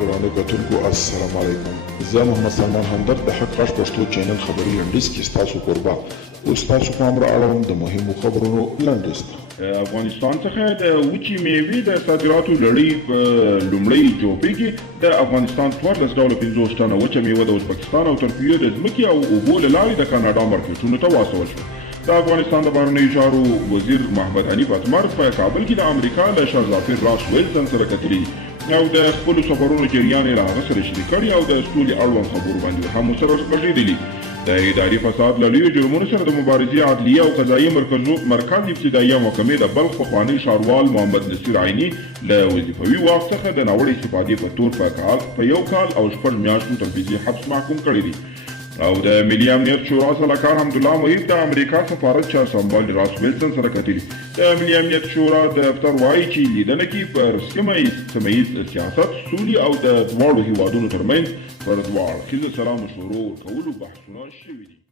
درانه کتونکو السلام علیکم. زه محمد سلمان همدرد د حق غږ پښتو چینل خبري لنډیز کې ستاسو کوربه اوس تاسو پام را اړوم د مهمو خبرونو لنډیز ته. افغانستان څخه د وچې میوې د صادراتو لړۍ په لومړۍ جوپې کې د افغانستان 14.50 ټنه وچه میوه د ازبکستان او ترکیې د ځمکې او اوبو له لارې د کاناډا مارکیټونو ته واستول شوه. د افغانستان د بهرنیو چارو وزیر محمد حنیف اتمر په کابل کې د امریکا له شهزادګۍ راس ویلسن سره کتلي او د خپلو سفرونو جریان یې له هغه سره شریک کړی او د سولې اړوند خبرو باندې هم ورسره غږېدلي. د اداري فساد له لویو جرمونو سره د مبارزې عدلیه او قضایي مرکز ابتدایه محکمې د بلخ پخوانی ښاروال محمد نصیر عیني له وظیفوي واک څخه د ناوړه استفادې په تور په یو کال او 6 میاشتو تنفیذي حبس محکوم کړی دی. او د ملي امنیت شورا سلاکار حمدالله محیط د امریکا سفارت چارسمبال راس ویلسن سره کتلي. د ملي امنیت شورا دفتر وایي چې لیدنه کې پر سیمه ییز سیاست، سولې او د دواړو هیوادونو ترمنځ پر دوه اړخیزه سلا مشورو ورکولو بحثونه شوي دي.